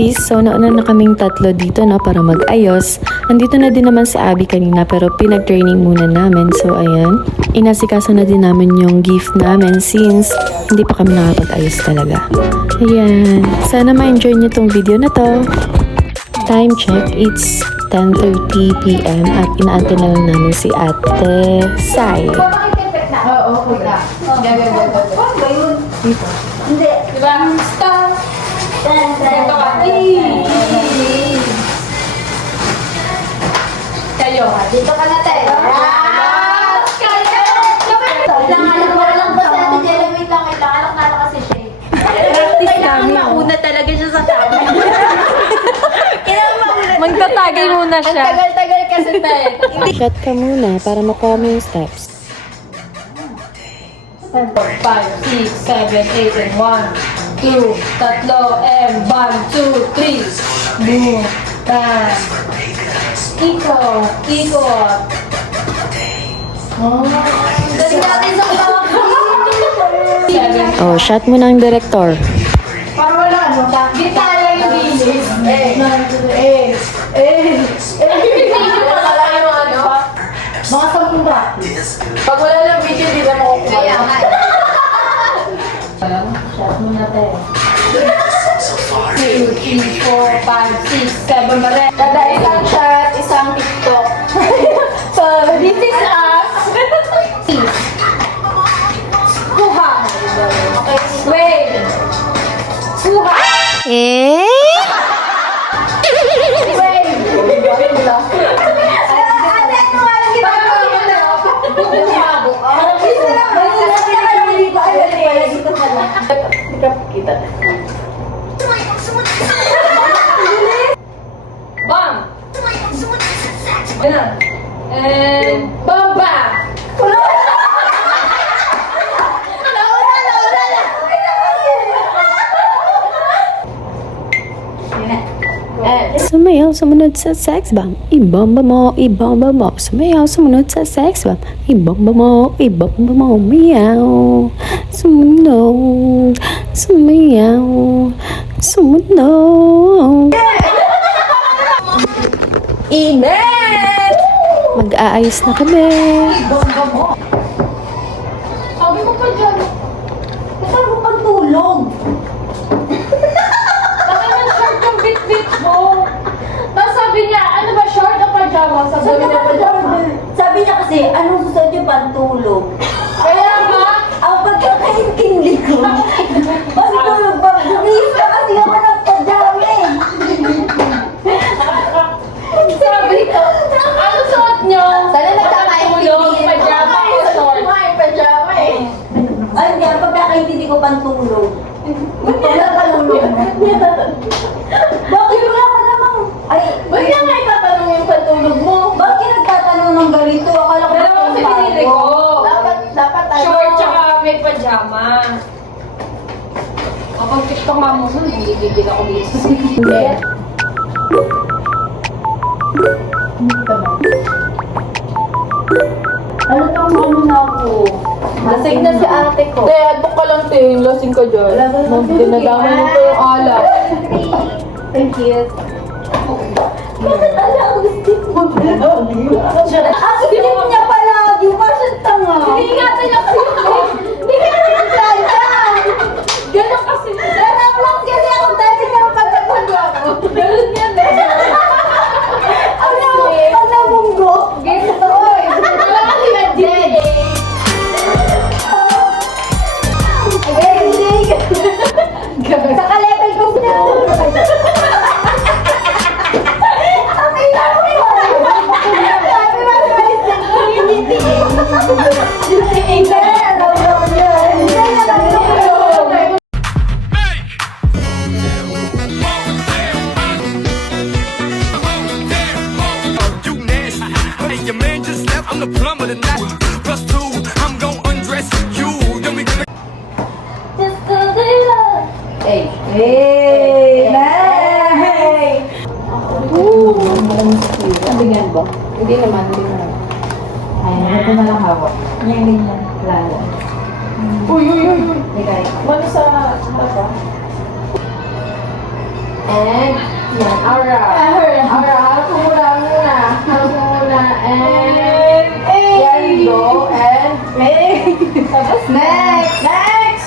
movies. So, nauna na kaming tatlo dito, no, para mag-ayos. Andito na din naman si Abby kanina, pero pinag-training muna namin. So, ayan. Inasikaso na din namin yung gift namin since hindi pa kami nakapag-ayos talaga. Ayan. Sana ma-enjoy niyo tong video na to. Time check, it's 10:30 p.m. at inaantay na lang namin si Ate Sai. Oo, okay na. Hindi. Diba? Stop! Ito ka. Kayo. Dito ka na tayo. Walang pa sa atin. Wait lang. Alak kasi siya. Kailangan mauna talaga siya sa sabi. Magtatagay muna siya. Ang tagal-tagal kasi tayo. Shot ka muna para makuha mo yung steps. 5, 6, 7, 8, and 1, 2, tatlo, and 1, 2, 3. Boom. Bam. Ikot. Oh, dali natin sa coffee. Oh, shot mo ng director. Para wala, ano? Gita lang yung bilis. Mga 10 practice. Pag wala ng video, di na makukuha. Kaya nga. Shot mo na tayo. 2, 3, 4, 5, 6, 7 ba rin? Kada isang shot, isang TikTok. So, this is us. Kuha. Okay. Wait. Kuha. Eh? Bam! Ayan. And bamba! Sumayaw, sumunod sa sex bomb. Ibomba mo. Sumayaw, sumunod sa sex bomb. Ibomba mo. Meow. Sumunod. Sumayaw. Sumunod. Init! Mag-aayos na kami. Sabi mo pa dyan. Saan mo pang tulog? Baka na short yung bit-bit mo. Tapos sabi niya, ano ba short o pajama? Sabi niya pajama. Sabi niya kasi, anong susunod yung pantulog? Kaya nga, Ang pagkakaintindi ko, pantulog ba? Lumis ka kasi ako ng pajama eh. sabi ko, ano suot niyo? Sana nagkakaintulog, pajama o short? Pajama eh. Ay, hindi, ang pagkakaintindi ko pantulog. Wala ka tulog. Bakit wala ka namang? Ay, Ba't niya nga itatanong yung pantulog mo? bakit nagtatanong ng ganito? Akala ko Dalawa kasi pinili ko. Dapat ano? Short tsaka may pajama. Kapag TikTok mamo mo, hindi ako dito. Hindi. Ano tong ano na ako? Lasing na si ate ko. Te, adbok ka lang, te. Yung lasing ka dyan. Dinadamay mo pa yung alak. Thank you. Bakit ala ang stick mo palagi? Ang stick niya palagi, masyad tanga. Ingatan niya kasi. Hindi ka na nagplanta. Ganon kasi. Ganap lang kasi ako dati na pagkakagawa ko. Ganon yan eh. Ang nabunggo. Ganito. Wala kasi na dead. Saka level ko na. Okay na ako yun. Sabi mo, hindi. You nasty. Hey, your man just left. I'm the plumber tonight. Plus two, I'm gon' undress you. Then we gonna Hey. Hey! Hey! Sabihan ba? Hindi naman. Ay, ito na lang hawak. Yan. Lalo. Uy. Ikaw. Mano sa hapa? And, yan, aura. Aura, hako muna. And, yan, go. And, tapos next!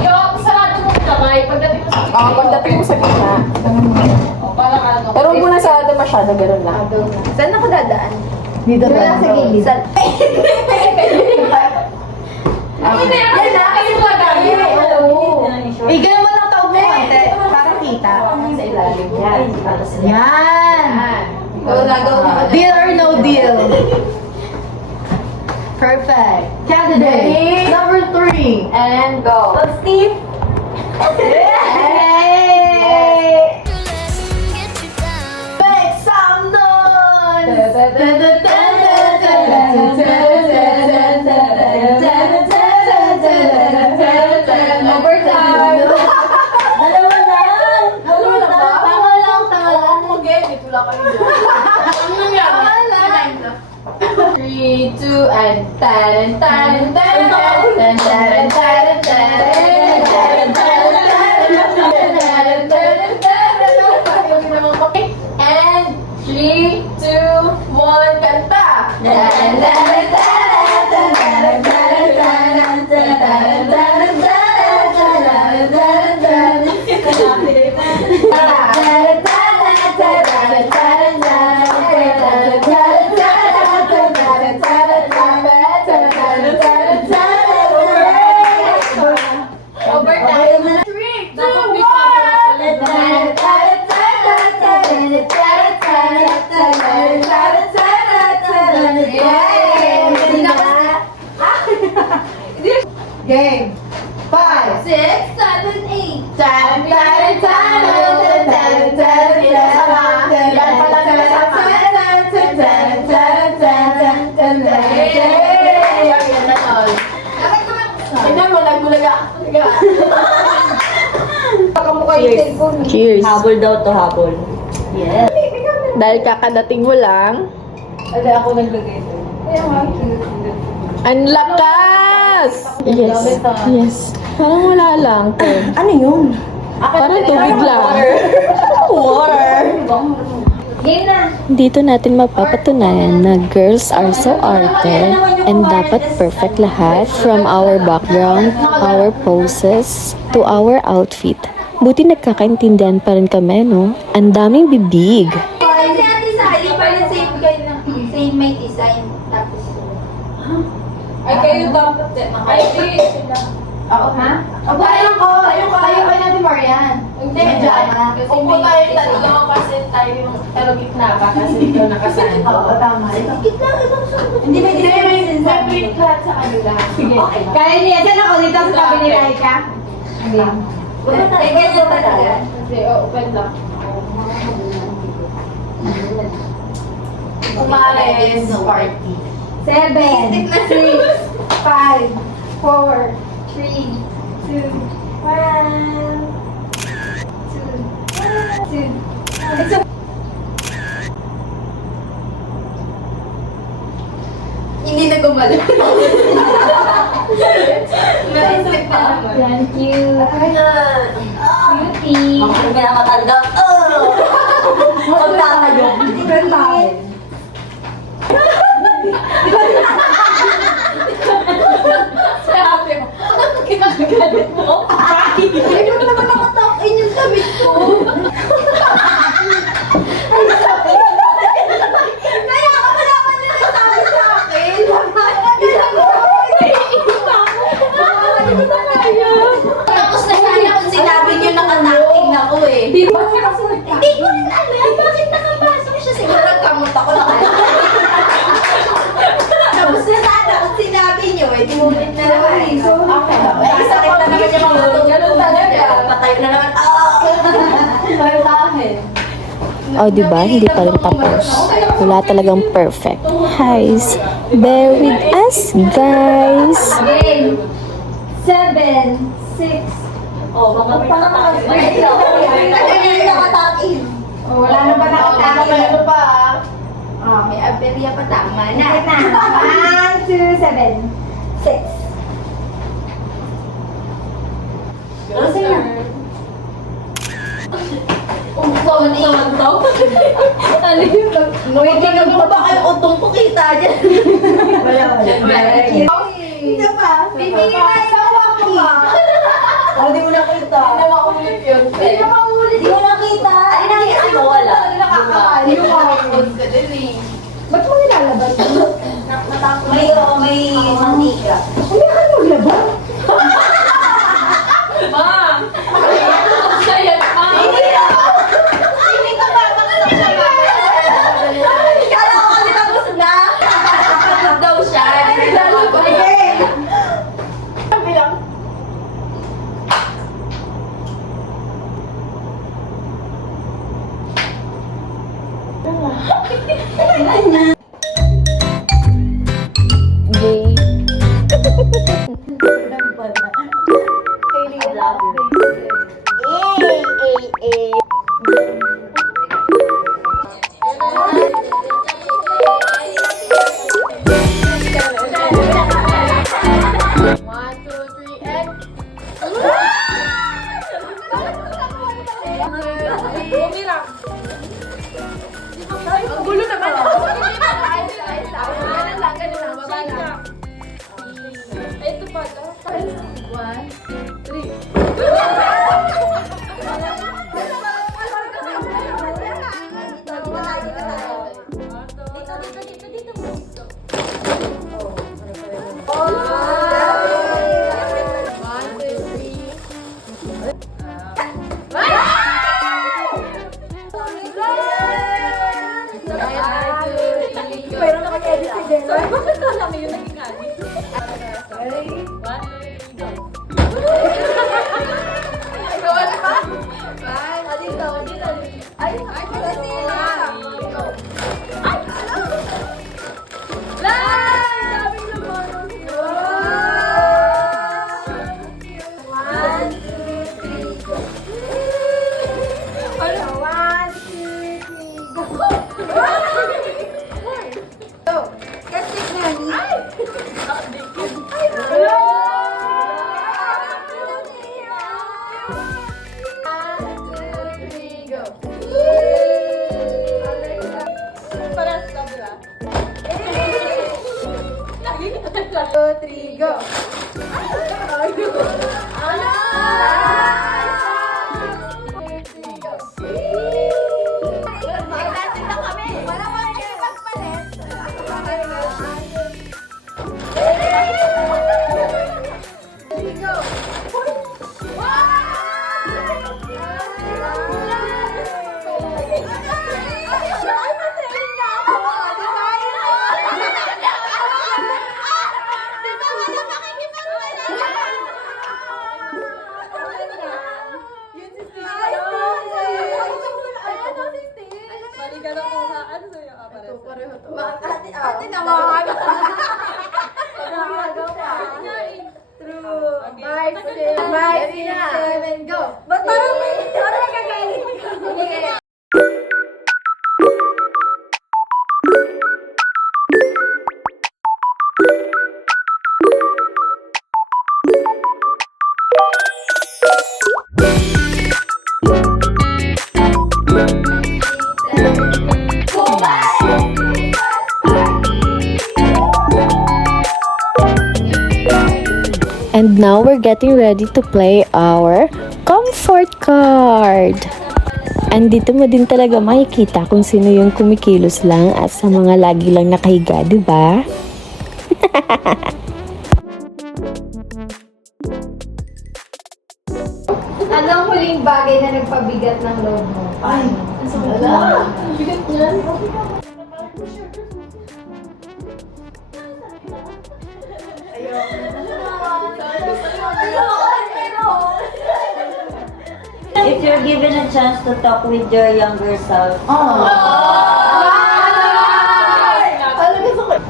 Yung sarado mo yung kamay, pagdating mo sa Pagdating mo sa gitna. parang ano. Pero huwag mo na sarado masyado, gano'n lang. Saan ako dadaan? Dito ba? Sa gilid. Hindi, yan na, kasi mo gagawin. Igay mo ng taog mo konti para kita. Sa ilalim. Yan. Yan. Deal or no deal? Perfect. Candidate number 3. And go. Steve. Hey! Make some noise! Overtime! Dalawa lang! Tama lang! Ito lang kayo dyan. Tama lang! 3, 2, and tan tan tan tan tan tan and 3, 2, 1, kanta! Overtime. 3, 2, 1! Game. 5, 6, 7, 8. Tan tan tan tan tan tan. Yan pala sama. Yan na tol. Tingnan mo, nagbulaga. Pakamukha yung cellphone. Cheers! Habol daw to, habol. Yes. Dahil kakadating mo lang, Ano ako naglagay ito? ang lakas! Yes. Parang wala lang. Ano yun? Parang tubig lang. Water. Game na. Dito natin mapapatunayan na girls are so arte and dapat perfect lahat from our background, our poses, to our outfit. Buti nagkakaintindihan pa rin kami, no? Ang daming bibig. Kasi Ate Sally, parang same kayo ng same may design. Tapos, Ay, kayo dapat din. Ay, di. oo ha? Tayo kayo natin, Marian. Hindi, Upo tayo tatlo kasi tayo yung pero gitna ba kasi ikaw nakasali. Oo, tama. Hindi may design. Separate lahat sa kanila. Sige. Kaya niya, dyan ako dito sa tabi ni Laika. Ganyan talaga. Kasi, open lang. Umalis party. 7, 6, 5, 4, 3, 2, 1. Hindi na gumalaw. Naisip pa naman. Thank you. Beauty. Ang pinamatanda. Magtatayo. Different tayo. Sabi mo, ano kinagalit mo? Ay, huwag naman ako takin yung damit ko. Kaya ka wala ka nila sabi sa akin. Tapos na sana kung sinabi niyo nakataking ako eh. Hindi ko rin alam bakit nakapasok siya. Siguro nagkamot ako na kaya. Tapos na sana kung sinabi niyo eh. Di mo rin na naman. Okay. Ay, sakit na naman yung mga tulog. Ganun talaga. Patayo na naman. O, di ba? Hindi pa rin tapos. Wala talagang perfect. Guys, bear with us, guys. Game. 7, 6. Oh, mga pinakatakin. Wala na ba nakatakin? Ano pa? Oh, may aberya pa tama na. 1, 2, 7, 6. Ano sa'yo? Utong. Ano yun? Wait, tingnan mo ba kayo utong ko kita dyan? Wala. Hindi pa. Bibigyan na sa waki. Hindi mo nakita. Hindi na maulit yun. Hindi mo maulit. Hindi mo nakita. Ay, nakita mo wala. Nakakakali. Yung makakapod ka din eh. Ba't mo nilalabas? May mantika. Umiyakan mo laban? Ma! Saya pa! Hindi na! Hindi ka ba? Kala ko kasi tapos na. Kapag daw siya. Hindi na Okay. bilang. One, two, three, and... Bumira. Ang gulo naman. Ganun lang. Baba lang. Ito pala. One, three. One, two, three. Pero nakag-edit si Dela. Bakit kami yung naging kani? One, two, go. Ikaw ano pa? One, Dito, dito. Ay, one, go. Ay! Lai! Daming labanan. One, two, three, go. Ano? One, two, three, go. Kasi nani? Two, three, go. Ate naman. Five, six, seven, go. Ba't parang nagagalit ka? And now we're getting ready to play our comfort card. And dito mo din talaga makikita kung sino yung kumikilos lang at sa mga lagi lang nakahiga, di ba? Ano ang huling bagay na nagpabigat ng loob mo? Ay, wala. Bigat niyan. If you're given a chance to talk with your younger self,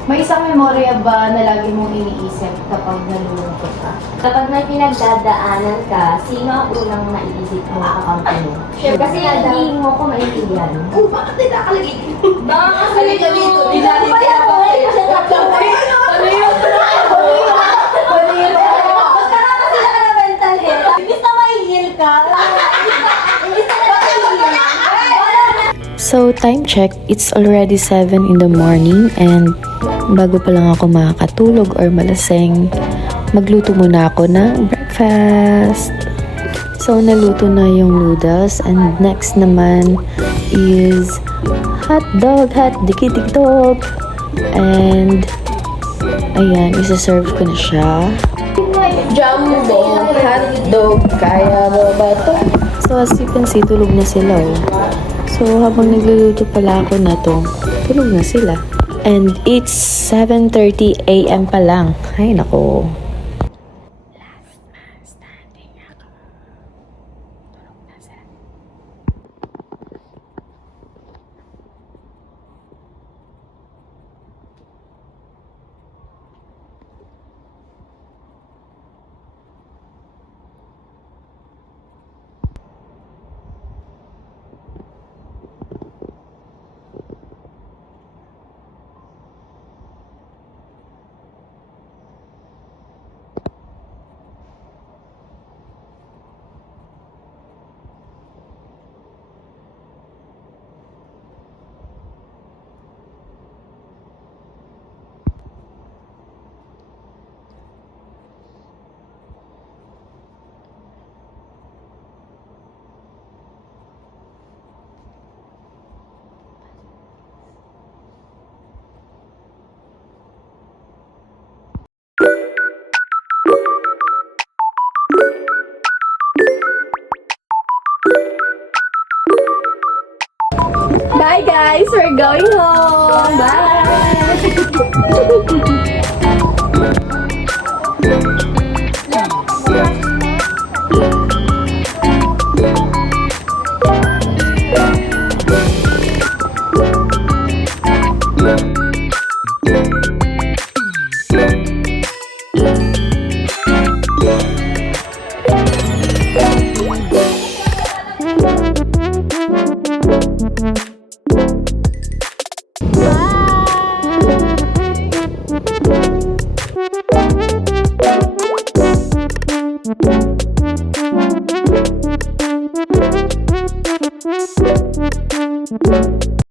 May isang memorya ba na lagi mong iniisip kapag nalulungkot ka? Kapag may pinagdadaanan ka, sino ang unang naiisip mo kakampi mo? Kasi hindi mo ko maintindihan. Oh, bakit nakakalagay? Baka Halika dito. Dinali ka ba? Ano yun? Basta nga kasi ka na mental health. Imbis na may heal ka. Imbis na nag-heal. So, time check, it's already 7 in the morning and bago pa lang ako makakatulog or malaseng, magluto muna ako ng breakfast. So, naluto na yung noodles and next naman is hot diki dog. And, ayan, isa-serve ko na siya. Jumbo hotdog. Kaya ba to? So, as you can see, tulog na sila oh. So, habang nagluluto pala ako na to, tulog na sila. And it's 7:30 a.m. pa lang. Ay, nako. Bye guys, we're going home. Bye.